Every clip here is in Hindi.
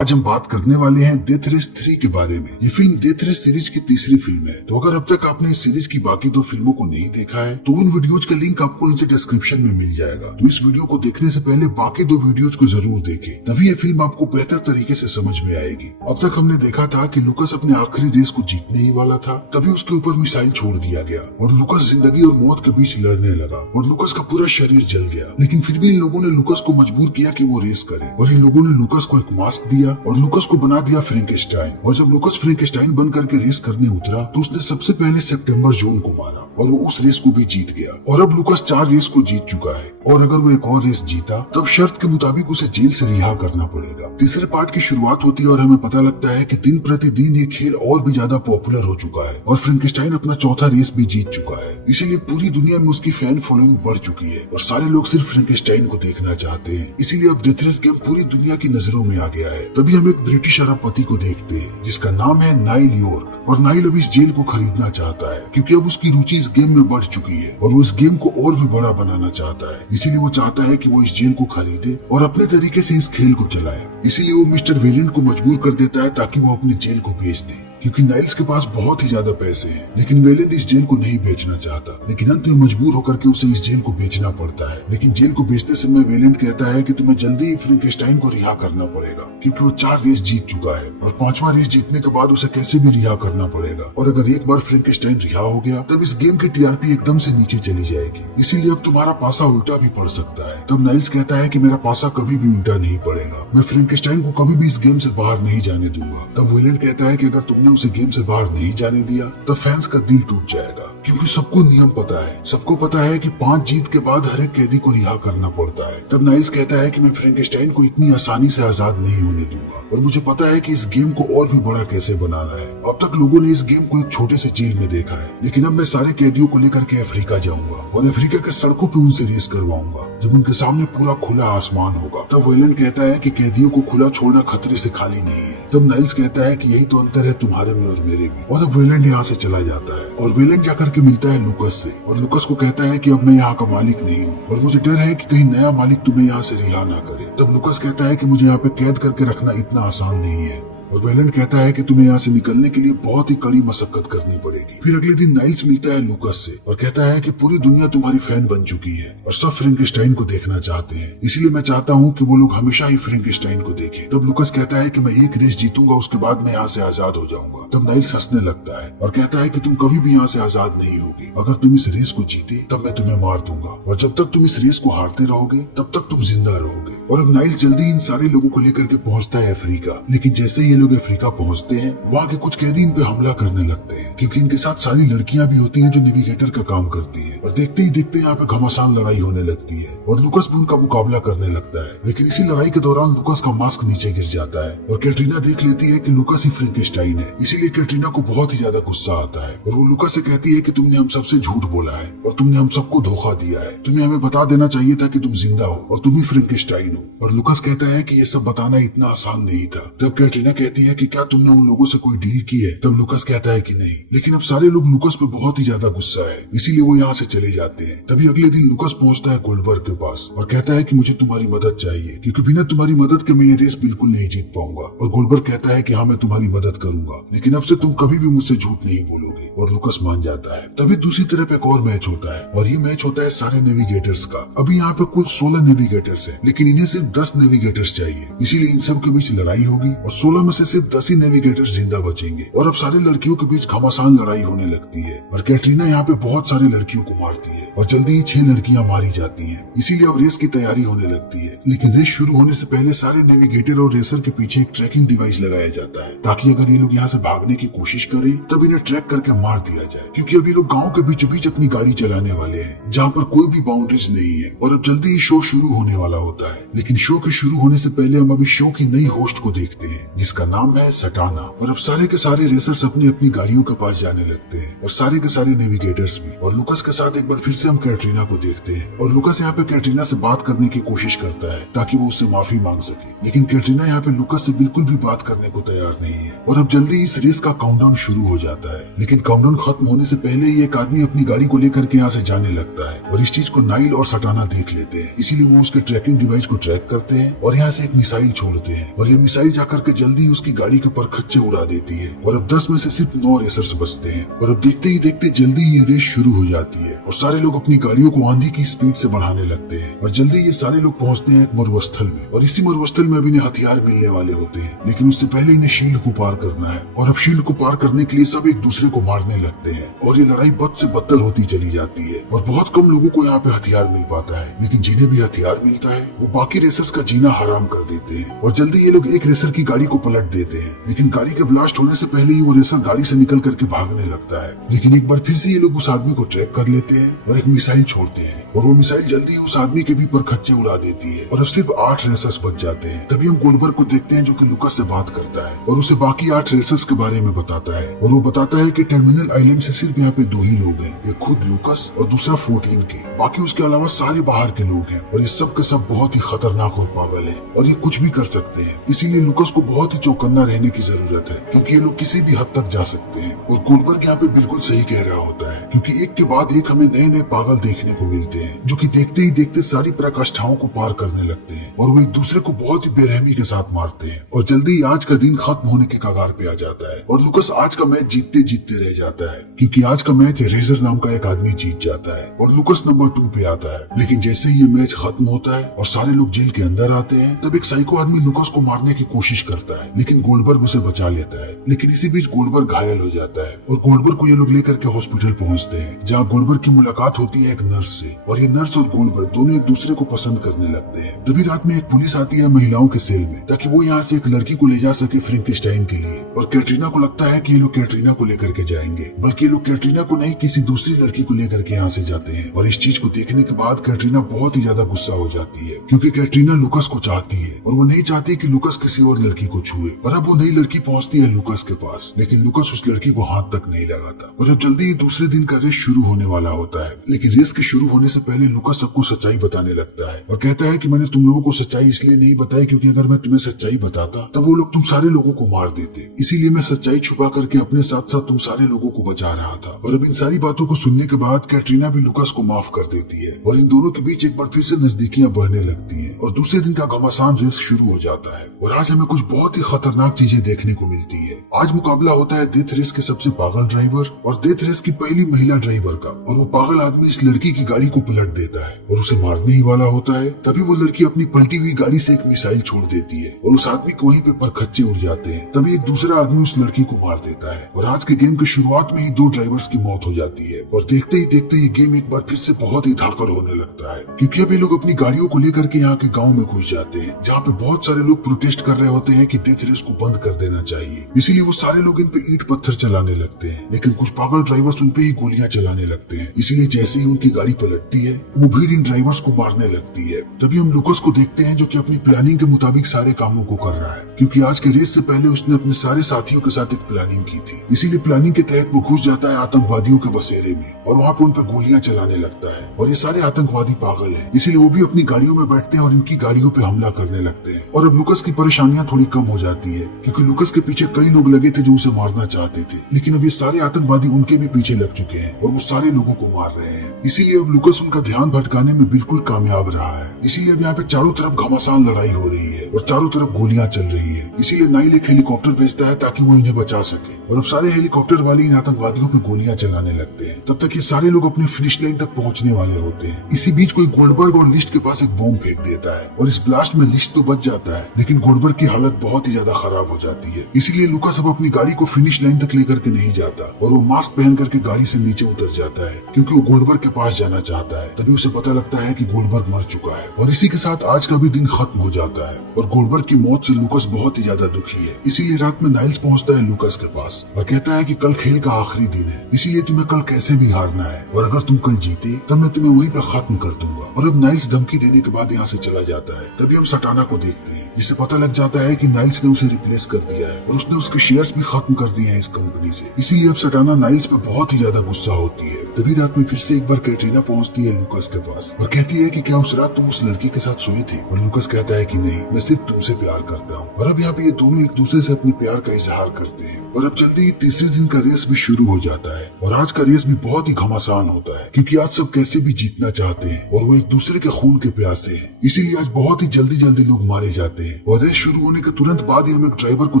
आज हम बात करने वाले हैं डेथ रेस 3 के बारे में। ये फिल्म डेथ रेस सीरीज की तीसरी फिल्म है। तो अगर अब तक आपने इस सीरीज की बाकी 2 फिल्मों को नहीं देखा है तो उन वीडियोज का लिंक आपको नीचे डिस्क्रिप्शन में मिल जाएगा। तो इस वीडियो को देखने से पहले बाकी 2 वीडियोज को जरूर देखें, तभी ये फिल्म आपको बेहतर तरीके से समझ में आएगी। अब तक हमने देखा था कि लुकस अपने आखिरी रेस को जीतने ही वाला था, तभी उसके ऊपर मिसाइल छोड़ दिया गया और लुकस जिंदगी और मौत के बीच लड़ने लगा और लुकस का पूरा शरीर जल गया। लेकिन फिर भी इन लोगों ने लुकस को मजबूर किया कि वो रेस करे और इन लोगों ने लुकस को एक मास्क दिया और लुकस को बना दिया फ्रैंकेस्टाइन। और जब लुकस फ्रैंकेस्टाइन बन करके रेस करने उतरा तो उसने सबसे पहले सितंबर जून को मारा और वो उस रेस को भी जीत गया। और अब लुकस 4 रेस को जीत चुका है और अगर वो एक और रेस जीता तब शर्त के मुताबिक उसे जेल से रिहा करना पड़ेगा। तीसरे पार्ट की शुरुआत होती है और हमें पता लगता है कि दिन प्रतिदिन ये खेल और भी ज्यादा पॉपुलर हो चुका है और फ्रैंकेस्टाइन अपना चौथा रेस भी जीत चुका है। इसीलिए पूरी दुनिया में उसकी फैन फॉलोइंग बढ़ चुकी है और सारे लोग सिर्फ फ्रैंकेस्टाइन को देखना चाहते हैं। इसीलिए अब डेथ रेस गेम पूरी दुनिया की नजरों में आ गया है। तभी हम एक ब्रिटिश अरबपति को देखते हैं जिसका नाम है नाइल यॉर्क और नाइल अब इस जेल को खरीदना चाहता है क्योंकि अब उसकी रुचि इस गेम में बढ़ चुकी है और वो इस गेम को और भी बड़ा बनाना चाहता है। इसीलिए वो चाहता है कि वो इस जेल को खरीदे और अपने तरीके से इस खेल को चलाए। इसीलिए वो मिस्टर वेलेंट को मजबूर कर देता है ताकि वो अपनी जेल को बेच दे क्योंकि नाइल्स के पास बहुत ही ज्यादा पैसे हैं। लेकिन वेलेंट इस जेल को नहीं बेचना चाहता, लेकिन अंत में मजबूर होकर के उसे इस जेल को बेचना पड़ता है। लेकिन जेल को बेचते समय वेलेंट कहता है कि तुम्हें जल्दी ही फ्रैंकेस्टाइन को रिहा करना पड़ेगा क्योंकि वो 4 रेस जीत चुका है और 5वां रेस जीतने के बाद उसे कैसे भी रिहा करना पड़ेगा। और अगर एक बार फ्रैंकेस्टाइन रिहा हो गया तब इस गेम की टीआरपी एकदम से नीचे चली जाएगी। इसीलिए अब तुम्हारा पासा उल्टा भी पड़ सकता है। तब नाइल्स कहता है कि मेरा पासा कभी भी उल्टा नहीं पड़ेगा, मैं फ्रैंकेस्टाइन को कभी भी इस गेम से बाहर नहीं जाने दूंगा। तब वेलेंट कहता है कि अगर तुमने उसे गेम से बाहर नहीं जाने दिया तो फैंस का दिल टूट जाएगा क्योंकि सबको नियम पता है। सबको पता है कि 5 जीत के बाद हर एक कैदी को रिहा करना पड़ता है। तब नाइल्स कहता है कि मैं फ्रैंकेस्टाइन को इतनी आसानी से आजाद नहीं होने दूंगा और मुझे पता है कि इस गेम को और भी बड़ा कैसे बनाना है। अब तक लोगों ने इस गेम को एक छोटे से जेल में देखा है, लेकिन अब मैं सारे कैदियों को लेकर के अफ्रीका जाऊंगा और अफ्रीका के सड़कों पे उनसे रेस करवाऊंगा जब उनके सामने पूरा खुला आसमान होगा। तब वेलेंट कहता है कि कैदियों को खुला छोड़ना खतरे से खाली नहीं है। तब नाइल्स कहता है कि यही तो अंतर है तुम्हारे में और मेरे में। और अब वेलेंट यहाँ से चला जाता है और वेलेंट जाकर के मिलता है लुकस से और लुकस को कहता है कि अब मैं यहाँ का मालिक नहीं हूँ और मुझे डर है कि कहीं नया मालिक तुम्हें यहाँ से रिहा ना करे। तब लुकस कहता है कि मुझे यहाँ पे कैद करके रखना इतना आसान नहीं है और वेलेंट कहता है कि तुम्हें यहाँ से निकलने के लिए बहुत ही कड़ी मशक्कत करनी पड़ेगी। फिर अगले दिन नाइल्स मिलता है लुकस से और कहता है कि पूरी दुनिया तुम्हारी फैन बन चुकी है और सब फ्रैंकेस्टाइन को देखना चाहते हैं, इसलिए मैं चाहता हूँ कि वो लोग हमेशा ही फ्रैंकेस्टाइन को देखें। तब लुकस कहता है कि मैं एक रेस जीतूंगा, उसके बाद मैं यहाँ से आजाद हो जाऊंगा। तब नाइल्स हंसने लगता है और कहता है कि तुम कभी भी यहाँ से आजाद नहीं होगे। अगर तुम इस रेस को जीते तब मैं तुम्हें मार दूंगा और जब तक तुम इस रेस को हारते रहोगे तब तक तुम जिंदा रहोगे। और अब नाइल्स जल्दी इन सारे लोगों को लेकर के पहुंचता है अफ्रीका। लेकिन जैसे ये लोग अफ्रीका पहुंचते हैं वहाँ के कुछ कैदी इन पे हमला करने लगते हैं क्योंकि इनके साथ सारी लड़कियां भी होती हैं जो नेविगेटर का काम करती हैं। और देखते ही देखते यहाँ पे घमासान लड़ाई होने लगती है और लुकस भी उनका मुकाबला करने लगता है। लेकिन इसी लड़ाई के दौरान लुकस का मास्क नीचे गिर जाता है और कैटरीना देख लेती है कि लुकस ही फ्रैंकेस्टाइन है। इसीलिए कैटरीना को बहुत ही ज्यादा गुस्सा आता है और वो लुकस से कहती है कि तुमने हम सबसे झूठ बोला है और तुमने हम सबको धोखा दिया है। तुम्हें हमें बता देना चाहिए था कि तुम जिंदा हो और तुम ही फ्रैंकेस्टाइन हो। और लुकस कहता है कि ये सब बताना इतना आसान नहीं था। तब कैटरीना कहती है कि क्या तुमने उन लोगों से कोई डील की है? तब लुकस कहता है कि नहीं। लेकिन अब सारे लोग लुकस पे बहुत ही ज्यादा गुस्सा है, इसीलिए वो यहाँ से चले जाते हैं। तभी अगले दिन लुकस पहुंचता है गोल्डबर्ग के पास और कहता है कि मुझे तुम्हारी मदद चाहिए क्योंकि बिना तुम्हारी मदद के मैं ये रेस बिल्कुल नहीं जीत पाऊंगा। और गोल्डबर्ग कहता है कि हाँ मैं तुम्हारी मदद करूंगा, लेकिन अब से तुम कभी भी मुझसे झूठ नहीं बोलोगे। और लुकस मान जाता है। तभी दूसरी तरफ एक और मैच होता है और ये मैच होता है सारे नेविगेटर्स का। अभी यहाँ पे कुल 16 नेविगेटर्स है, लेकिन इन्हें सिर्फ 10 नेविगेटर्स चाहिए, इसीलिए इन सब के बीच लड़ाई होगी और 16 में से सिर्फ 10 ही नेविगेटर्स जिंदा बचेंगे। और अब सारे लड़कियों के बीच घमासान लड़ाई होने लगती है और कैटरीना यहाँ पे बहुत सारी लड़कियों को मारती है और जल्दी ही 6 लड़कियां मारी जाती हैं। इसीलिए अब रेस की तैयारी होने लगती है। लेकिन रेस शुरू होने से पहले सारे नेविगेटर और रेसर के पीछे एक ट्रैकिंग डिवाइस लगाया जाता है ताकि अगर ये लोग यहाँ से भागने की कोशिश करें तब इन्हें ट्रैक करके मार दिया जाए क्योंकि अभी लोग गाँव के बीचों बीच अपनी गाड़ी चलाने वाले हैं जहाँ पर कोई भी बाउंड्रीज नहीं है। और अब जल्दी ही शो शुरू होने वाला होता है। लेकिन शो के शुरू होने से पहले हम अभी शो की नई होस्ट को देखते हैं जिसका नाम है सटाना। और अब सारे के सारे रेसर्स अपनी अपनी गाड़ियों के पास जाने लगते हैं और सारे के सारे नेविगेटर्स भी। और लुकस के साथ एक बार फिर से हम कैटरीना को देखते हैं और लुकस यहाँ पे कैटरीना से बात करने की कोशिश करता है ताकि वो उससे माफी मांग सके। लेकिन कैटरीना यहाँ पे लुकस से बिल्कुल भी बात करने को तैयार नहीं है। और अब जल्दी इस रेस का काउंटडाउन शुरू हो जाता है। लेकिन काउंटडाउन खत्म होने से पहले ही एक आदमी अपनी गाड़ी को लेकर के यहाँ से जाने लगता है और इस चीज को नाइल और सटाना देख लेते हैं। इसीलिए वो उसके ट्रैकिंग डिवाइस को ट्रैक करते हैं और यहाँ से एक मिसाइल छोड़ते हैं और ये मिसाइल जाकर के जल्दी ही उसकी गाड़ी के परखच्चे उड़ा देती है और अब 10 में से सिर्फ 9 रेसर्स बचते हैं और अब देखते ही देखते जल्दी ये रेस शुरू हो जाती है और सारे लोग अपनी गाड़ियों को आंधी की स्पीड से बढ़ाने लगते हैं और जल्दी ये सारे लोग पहुंचते हैं एक मरुस्थल में और इसी मरुस्थल में अभी इन्हें हथियार मिलने वाले होते हैं, लेकिन उससे पहले इन्हें शील्ड को पार करना है और अब शील्ड को पार करने के लिए सब एक दूसरे को मारने लगते हैं और ये लड़ाई बद से बदतर होती चली जाती है और बहुत कम लोगों को यहाँ पे हथियार मिल पाता है, लेकिन जिन्हें भी हथियार मिलता है वो बाकी रेसर्स का जीना हराम कर देते हैं और जल्दी ये लोग एक रेसर की गाड़ी को पलट देते हैं, लेकिन गाड़ी के ब्लास्ट होने से पहले ही वो रेसर गाड़ी से निकल करके भागने लगता है। लेकिन एक बार फिर से ये लोग उस आदमी को ट्रैक कर लेते हैं और एक मिसाइल छोड़ते हैं और वो मिसाइल जल्दी उस आदमी के भी परखच्चे उड़ा देती है और अब सिर्फ 8 रेसर्स बच जाते हैं। तभी हम गोल्डबर्ग को देखते हैं जो कि लुकस से बात करता है और उसे बाकी 8 रेसर्स के बारे में बताता है और वो बताता है कि टर्मिनल आइलैंड से सिर्फ यहाँ पे 2 ही लोग हैं, एक खुद लुकस और दूसरा 14 के, बाकी उसके अलावा सारे बाहर के लोग हैं और ये सब के सब बहुत ही खतरनाक और पागल है और ये कुछ भी कर सकते हैं। इसीलिए लुकस को बहुत ही चौकन्ना रहने की जरूरत है क्योंकि ये लोग किसी भी हद तक जा सकते हैं और गोल्डबर्ग यहाँ पे बिल्कुल सही कह रहा होता है क्योंकि एक के बाद एक हमें नए नए पागल देखने को मिलते हैं जो कि देखते ही देखते सारी पराकाष्ठाओं को पार करने लगते हैं और वो एक दूसरे को बहुत ही बेरहमी के साथ मारते हैं और जल्दी ही आज का दिन खत्म होने के कगार पे आ जाता है और लुकस आज का मैच जीतते जीतते रह जाता है क्योंकि आज का मैच रेजर नाम का एक आदमी जीत जाता है और लुकस नंबर 2 पे आता है। लेकिन जैसे ही ये मैच खत्म होता है और सारे लोग जेल के अंदर आते हैं तब एक साइको आदमी लुकस को मारने की कोशिश करता है, लेकिन गोल्डबर्ग उसे बचा लेता है। लेकिन इसी बीच गोल्डबर्ग घायल हो जाता है और गोल्डबर्ग को ये लोग लेकर के हॉस्पिटल पहुंचते हैं जहाँ गोल्डबर्ग की मुलाकात होती है एक नर्स से और ये नर्स और गोल्डबर्ग दोनों एक दूसरे को पसंद करने लगते हैं। तभी रात में एक पुलिस आती है महिलाओं के सेल में ताकि वो यहाँ से एक लड़की को ले जा सके फ्रैंकेनस्टाइन के लिए और कैटरीना को लगता है कि ये लोग कैटरीना को लेकर के जाएंगे, बल्कि ये लोग कैटरीना को नहीं किसी दूसरी लड़की को लेकर के यहाँ से जाते हैं और इस चीज को देखने के बाद कैटरीना बहुत ही ज्यादा गुस्सा हो जाती है क्योंकि कैटरीना लुकस को चाहती है और वो नहीं चाहती कि लुकस किसी और लड़की को छुए और अब वो नई लड़की पहुंचती है लुकस के पास, लेकिन लुकस उस लड़की को हाथ तक नहीं लगाता और जब जल्दी ही दूसरे दिन का रेस शुरू होने वाला होता है, लेकिन रेस के शुरू होने से पहले लुकस सबको सच्चाई बताने लगता है और कहता है कि मैंने तुम लोगों को सच्चाई इसलिए नहीं बताई क्योंकि अगर मैं तुम्हें सच्चाई बताता तब वो लोग तुम सारे लोगों को मार देते, इसीलिए मैं सच्चाई छुपा करके अपने साथ साथ तुम सारे लोगों को बचा रहा था। और अब इन सारी बातों को सुनने के बाद कैटरीना भी लुकस को माफ कर देती है और इन दोनों के बीच एक बार फिर से नजदीकियां बढ़ने लगती हैं और दूसरे दिन का घमासान रेस शुरू हो जाता है और आज हमें कुछ बहुत ही खतरनाक चीजें देखने को मिलती है। आज मुकाबला होता है डेथ रेस के सबसे पागल ड्राइवर और डेथ रेस की पहली महिला ड्राइवर का और वो पागल आदमी इस लड़की की गाड़ी को पलट देता है और उसे मारने ही वाला होता है। तभी वो लड़की अपनी पलटी हुई गाड़ी से एक मिसाइल छोड़ देती है और उस आदमी को वहीं पे परखच्चे उड़ जाते हैं। तभी एक दूसरा आदमी उस लड़की को मार देता है और आज के गेम की शुरुआत में ही 2 ड्राइवर्स की मौत हो जाती है और देखते ही देखते ये गेम एक बार फिर से बहुत ही धाकड़ होने लगता है क्योंकि अब ये लोग अपनी गाड़ियों को लेकर के यहाँ के गाँव में घुस जाते हैं जहाँ पे बहुत सारे लोग प्रोटेस्ट कर रहे होते हैं कि डेथ रेस को बंद कर देना चाहिए। इसीलिए वो सारे लोग इन पे ईंट पत्थर चलाने लगते हैं, लेकिन कुछ पागल ड्राइवर्स उन पे ही गोलियां चलाने लगते हैं। इसीलिए जैसे ही उनकी गाड़ी पलटती है वो भीड़ इन ड्राइवर्स को मारने लगती है। तभी हम लुकस को देखते हैं जो कि अपनी प्लानिंग के मुताबिक सारे कामों को कर रहा है क्योंकि आज के रेस से पहले उसने अपने सारे साथियों के साथ एक प्लानिंग की थी। इसीलिए प्लानिंग के तहत वो घुस जाता है आतंकवादियों के बसेरे में और वहाँ पे उन पे गोलियां चलाने लगता है और ये सारे आतंकवादी पागल हैं, इसीलिए वो भी अपनी गाड़ियों में बैठते हैं और इनकी गाड़ियों पे हमला करने लगते हैं। और अब लुकस की परेशानियां थोड़ी कम हो जाती है क्योंकि लुकस के पीछे कई लोग लगे थे जो उसे मारना चाहते थे, लेकिन अब ये सारे आतंकवादी उनके भी पीछे लग चुके हैं और वो सारे लोगों को मार रहे हैं। इसीलिए अब लुकस उनका ध्यान भटकाने में बिल्कुल कामयाब रहा है। इसीलिए अब यहाँ पे चारों तरफ घमासान लड़ाई हो रही है और चारों तरफ गोलियां चल रही है। इसीलिए नाइल एक हेलीकॉप्टर भेजता है ताकि वो इन्हें बचा सके और अब सारे हेलीकॉप्टर वाले इन आतंकवादियों पे गोलियां चलाने लगते हैं। तब तक ये सारे लोग अपने फिनिश लाइन तक पहुंचने वाले होते हैं। इसी बीच कोई गोल्डबर्ग और लिस्ट के पास एक बॉम्ब फेंक देता है और इस ब्लास्ट में लिस्ट तो बच जाता है, लेकिन गोल्डबर्ग की हालत बहुत ही ज्यादा खराब हो जाती है। इसीलिए लुकास अब अपनी गाड़ी को फिनिश लाइन तक लेकर के नहीं जाता और वो मास्क पहन करके गाड़ी से नीचे उतर जाता है क्योंकि वो गोल्डबर्ग के पास जाना चाहता है। तभी उसे पता लगता है कि गोल्डबर्ग मर चुका है और इसी के साथ आज का भी दिन खत्म हो जाता है और गोल्डबर्ग की मौत से लुकास बहुत ही ज्यादा दुखी है। इसीलिए रात में नाइल्स पहुंचता है लुकास के पास और कहता है कि कल खेल का आखिरी दिन है, इसीलिए तुम्हें कल कैसे भी हारना है और अगर तुम कल जीते तब मैं तुम्हें वहीं पे खत्म कर दूंगा। और अब नाइल्स धमकी देने के बाद यहाँ से चला जाता है। तभी हम सटाना को देखते हैं जिसे पता लग जाता है कि नाइल्स ने उसे रिप्लेस कर दिया है और उसने उसके शेयर्स भी खत्म कर दिए हैं इस कंपनी से। इसीलिए अब सटाना नाइल्स पे बहुत ही ज्यादा गुस्सा होती है। तभी रात में फिर से एक बार कैटरीना पहुंचती है लुकास के पास और कहती है कि क्या उस रात तुम उस लड़की के साथ सोए थे और लुकास कहता है कि नहीं, मैं सिर्फ तुमसे प्यार करता हूँ। और अब यहाँ पे ये दोनों एक दूसरे से अपने प्यार का इजहार करते हैं और अब जल्दी ही तीसरे दिन का रेस भी शुरू हो जाता है और आज का रेस भी बहुत ही घमासान होता है क्योंकि आज सब कैसे भी जीतना चाहते हैं और वो एक दूसरे के खून के प्यासे हैं। इसीलिए आज बहुत ही जल्दी लोग मारे जाते हैं और रेस शुरू होने के तुरंत बाद ही हम एक ड्राइवर को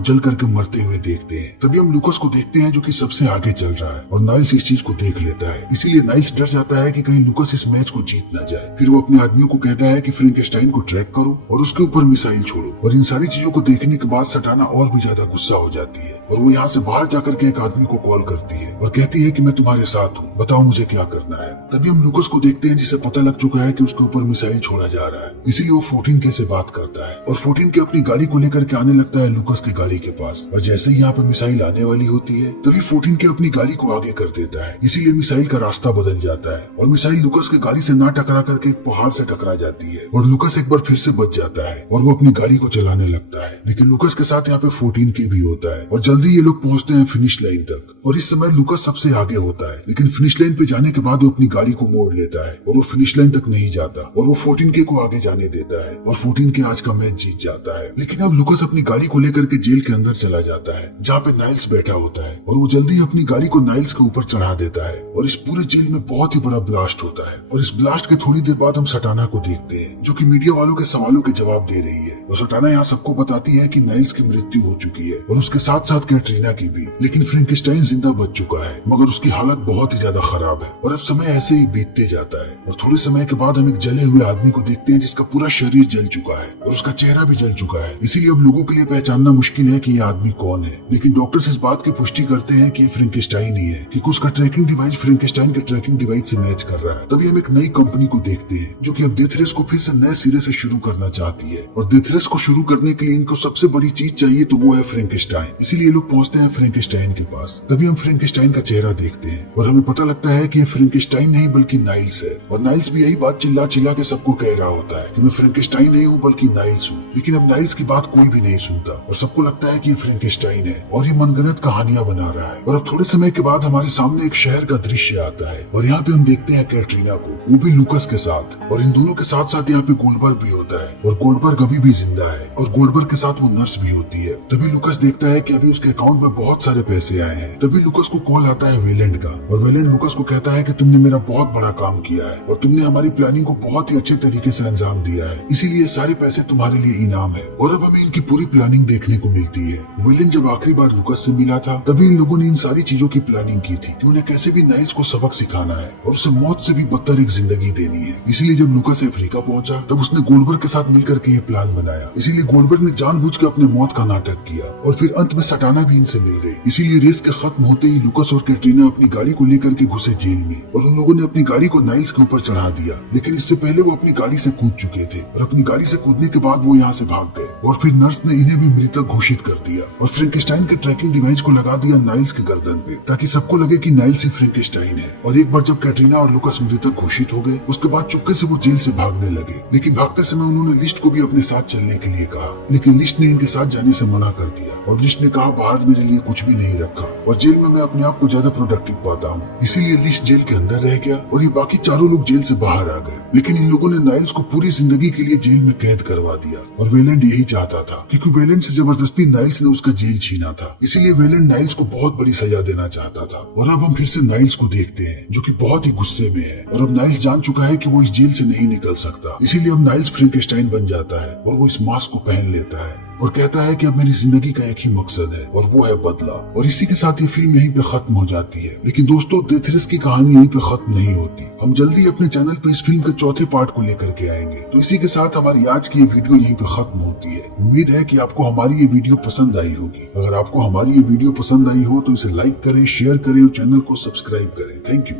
जल करके मरते हुए देखते हैं। तभी हम लुकस को देखते हैं जो कि सबसे आगे चल रहा है और नाइल्स इस चीज को देख लेता है। इसीलिए नाइल्स डर जाता है कि कहीं लुकस इस मैच को जीत ना जाए। फिर वो अपने आदमियों को कहता है कि फ्रैंकेनस्टाइन को ट्रैक करो और उसके ऊपर मिसाइल छोड़ो। और इन सारी चीजों को देखने के बाद सटाना और भी ज्यादा गुस्सा हो जाती है और वो यहाँ से बाहर जाकर के एक आदमी को कॉल करती है और कहती है कि मैं तुम्हारे साथ हूँ, बताओ मुझे क्या करना है। तभी हम लुकस को देखते हैं जिसे पता लग चुका है कि उसके ऊपर मिसाइल छोड़ा जा रहा है। इसीलिए वो 14K से बात करता है और 14K अपनी गाड़ी को लेकर के आने लगता है लुकस की गाड़ी के पास। और जैसे ही यहाँ पे मिसाइल आने वाली होती है तभी 14K अपनी गाड़ी को आगे कर देता है। इसीलिए मिसाइल का रास्ता बदल जाता है और मिसाइल लुकस की गाड़ी से ना टकरा करके एक पहाड़ से टकरा जाती है और लुकस एक बार फिर से बच जाता है और वो अपनी गाड़ी को चलाने लगता है। लेकिन लुकस के साथ यहाँ पे 14K भी होता है और जल्दी ये लोग पहुंचते हैं फिनिश लाइन तक। और इस समय लुकस सबसे आगे होता है लेकिन फिनिश लाइन पे जाने के बाद वो अपनी गाड़ी को मोड़ लेता है और वो फिनिश लाइन तक नहीं जाता और वो 14K को आगे जाने देता है और 14K आज का मैच जीत जाता है। लेकिन अब लुकस अपनी गाड़ी को लेकर के जेल के अंदर चला जाता है जहाँ पे नाइल्स बैठा होता है और वो जल्दी अपनी गाड़ी को नाइल्स के ऊपर चढ़ा देता है और इस पूरे जेल में बहुत ही बड़ा ब्लास्ट होता है। और इस ब्लास्ट के थोड़ी देर बाद हम सटाना को देखते हैं जो कि मीडिया वालों के सवालों के जवाब दे रही है और सटाना यहाँ सबको बताती है कि नाइल्स की मृत्यु हो चुकी है और उसके साथ साथ कैटरीना की भी। लेकिन फ्रैंकेनस्टाइन जिंदा बच चुका है मगर उसकी हालत बहुत ही ज्यादा खराब है। और अब समय ऐसे ही बीतते जाता है और थोड़े समय के बाद हम एक जले हुए आदमी को देखते हैं जिसका पूरा शरीर जल चुका है और उसका चेहरा भी जल चुका है। इसीलिए अब लोगों के लिए पहचानना मुश्किल है कि ये आदमी कौन है। लेकिन डॉक्टर्स इस बात की पुष्टि करते हैं कि ये फ्रैंकेनस्टाइन ही है क्योंकि उसका ट्रैकिंग डिवाइस फ्रैंकेनस्टाइन के ट्रैकिंग डिवाइस से मैच कर रहा है। तभी हम एक नई कंपनी को देखते हैं जो कि अब डेथ रेस को फिर से नए सिरे से शुरू करना चाहती है और डेथ रेस को शुरू करने के लिए इनको सबसे बड़ी चीज चाहिए तो वो है फ्रैंकेनस्टाइन। इसीलिए लोग पहुंचते हैं फ्रैंकेनस्टाइन के पास। तभी हम फ्रैंकेनस्टाइन का चेहरा देखते हैं और हमें पता लगता है कि ये फ्रैंकेनस्टाइन नहीं बल्कि नाइल्स है। और नाइल्स भी यही बात चिल्ला चिल्ला के सबको कह रहा होता है कि मैं फ्रैंकेनस्टाइन नहीं हूँ बल्कि नाइल्स हूँ। लेकिन अब नाइल्स की बात कोई भी नहीं सुनता और सबको लगता है कि ये फ्रैंकेनस्टाइन है और ये मनगढ़ंत कहानियां बना रहा है। और अब थोड़े समय के बाद हमारे सामने एक शहर का दृश्य आता है और यहाँ पे हम देखते हैं कैटरीना को, वो भी लुकस के साथ। और इन दोनों के साथ साथ यहाँ पे गोल्डबर्ग भी होता है और गोल्डबर्ग अभी भी जिंदा है और गोल्डबर्ग के साथ वो नर्स भी होती है। तभी लुकस देखता है कि अभी उसके अकाउंट में बहुत सारे पैसे आए हैं। तभी लुकस को कॉल आता है वेलेंट का और वेलेंट लुकस को कहता है कि तुमने मेरा बहुत बड़ा काम किया है और तुमने हमारी प्लानिंग को बहुत ही अच्छे तरीके से अंजाम दिया है, इसीलिए सारे पैसे तुम्हारे लिए इनाम है। और अब हमें इनकी पूरी प्लानिंग देखने को मिलती है। वेलेंट जब आखिरी बार लुकस से मिला था तभी इन लोगों ने इन सारी चीजों की प्लानिंग की थी कि उन्हें कैसे भी नाइल्स को सबक सिखाना है और उसे मौत से भी बदतर एक जिंदगी देनी है। इसीलिए जब लुकस अफ्रीका पहुंचा तब उसने गोल्डबर्ग के साथ मिलकर के ये प्लान बनाया। इसीलिए गोल्डबर्ग ने जानबूझ के अपने मौत का नाटक किया और फिर अंत में सटाना भी इनसे मिल गई। इसीलिए रेस के खत्म होते ही लुकस और कैटरीना अपनी गाड़ी को लेकर के घुसे जेल में और उन लोगों ने अपनी गाड़ी को नाइल्स के ऊपर चढ़ा दिया। लेकिन इससे पहले वो अपनी गाड़ी से कूद चुके थे और अपनी गाड़ी से कूदने के बाद वो यहाँ से भाग गए और फिर नर्स ने इन्हें भी मृतक घोषित कर दिया और फ्रैंकेनस्टाइन के ट्रैकिंग डिवाइस को लगा दिया नाइल्स के गर्दन पे ताकि सबको लगे कि नाइल्स ही फ्रैंकेनस्टाइन है। और एक बार जब कैटरीना और लुकस मृतक घोषित हो गए उसके बाद चुपके से वो जेल से भागने लगे। लेकिन भागते समय उन्होंने लिस्ट को भी अपने साथ चलने के लिए कहा, लेकिन लिस्ट ने इनके साथ जाने से मना कर दिया और लिस्ट ने कहा बाहर मेरे लिए कुछ भी नहीं रखा और जेल में मैं अपने आप को ज्यादा प्रोडक्टिव पाता हूँ। इसीलिए लिस्ट जेल के अंदर रह गया और ये बाकी चारों लोग जेल से बाहर आ गए। लेकिन इन लोगों ने नाइल्स को पूरी जिंदगी के लिए जेल में कैद करवा दिया और वेलेंट यही चाहता था क्योंकि वेलेंट से जबरदस्ती नाइल्स ने उसका जेल छीना था। इसीलिए वेलेंट नाइल्स को बहुत बड़ी सजा देना चाहता था। और अब हम फिर से नाइल्स को देखते हैं जो कि बहुत ही गुस्से में है और अब नाइल्स जान चुका है कि वो इस जेल से नहीं निकल सकता। इसीलिए अब नाइल्स फ्रैंकेनस्टाइन बन जाता है और वो इस मास्क को पहन लेता है और कहता है कि अब मेरी जिंदगी का एक ही मकसद है और वो है बदला। और इसी के साथ ये फिल्म यहीं पे खत्म हो जाती है। लेकिन दोस्तों डेथ रेस की कहानी यहीं पे खत्म नहीं होती। हम जल्दी अपने चैनल पे इस फिल्म के चौथे पार्ट को लेकर के आएंगे। तो इसी के साथ हमारी आज की ये वीडियो यहीं पे खत्म होती है। उम्मीद है कि आपको हमारी ये वीडियो पसंद आई होगी। अगर आपको हमारी ये वीडियो पसंद आई हो तो इसे लाइक करें, शेयर करें और चैनल को सब्सक्राइब करें। Thank you.